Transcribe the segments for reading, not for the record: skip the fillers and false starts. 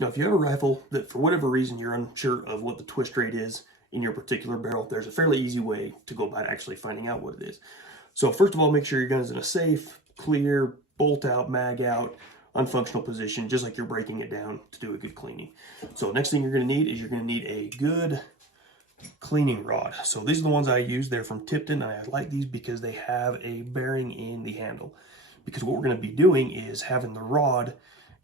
Now, if you have a rifle that for whatever reason you're unsure of what the twist rate is in your particular barrel, there's a fairly easy way to go about actually finding out what it is. So first of all, make sure your gun is in a safe, clear, bolt out, mag out, unfunctional position, just like you're breaking it down to do a good cleaning. So next thing you're going to need is you're going to need a good cleaning rod. So these are the ones I use. They're from Tipton. I like these because they have a bearing in the handle. Because what we're going to be doing is having the rod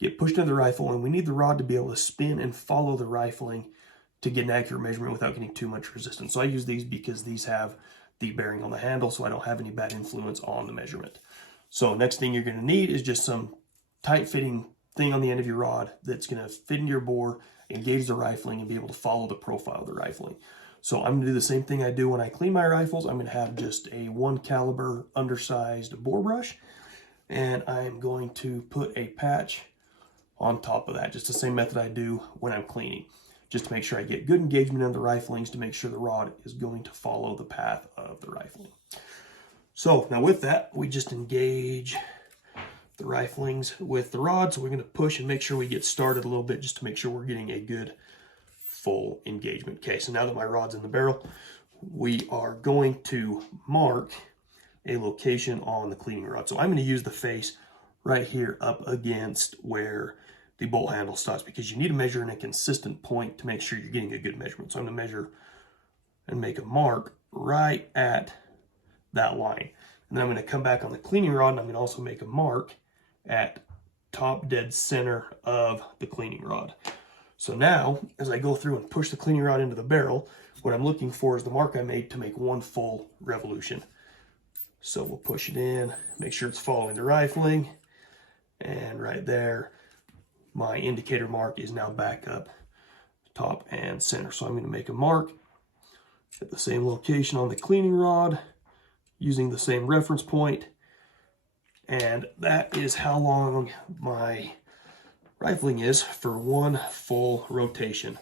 get pushed into the rifle, and we need the rod to be able to spin and follow the rifling to get an accurate measurement without getting too much resistance. So I use these because these have the bearing on the handle, so I don't have any bad influence on the measurement. So next thing you're going to need is just some tight fitting thing on the end of your rod that's going to fit into your bore, engage the rifling, and be able to follow the profile of the rifling. So I'm going to do the same thing I do when I clean my rifles. I'm going to have just a 1 caliber undersized bore brush, and I'm going to put a patch on top of that, just the same method I do when I'm cleaning, just to make sure I get good engagement on the riflings, to make sure the rod is going to follow the path of the rifling. So now with that, we just engage the riflings with the rod. So we're going to push and make sure we get started a little bit, just to make sure we're getting a good full engagement. Okay, so now that my rod's in the barrel, we are going to mark a location on the cleaning rod. So I'm going to use the face right here up against where the bolt handle stops, because you need to measure in a consistent point to make sure you're getting a good measurement. So I'm going to measure and make a mark right at that line. And then I'm going to come back on the cleaning rod, and I'm going to also make a mark at top dead center of the cleaning rod. So now, as I go through and push the cleaning rod into the barrel, what I'm looking for is the mark I made to make 1 full revolution. So we'll push it in, make sure it's following the rifling, and right there, my indicator mark is now back up top and center. So I'm going to make a mark at the same location on the cleaning rod using the same reference point, and that is how long my rifling is for 1 full rotation.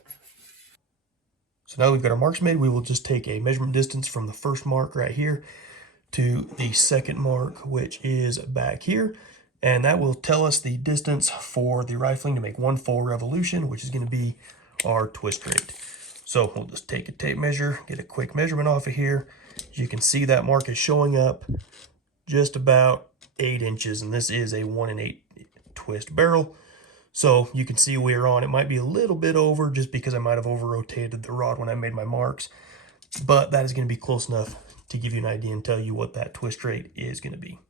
So now we've got our marks made, we will just take a measurement distance from the first mark right here to the second mark, which is back here. And that will tell us the distance for the rifling to make 1 full revolution, which is going to be our twist rate. So we'll just take a tape measure, get a quick measurement off of here. As you can see, that mark is showing up just about 8 inches, and this is a 1 1/8 twist barrel. So you can see we're on, it might be a little bit over just because I might have over-rotated the rod when I made my marks, but that is going to be close enough to give you an idea and tell you what that twist rate is going to be.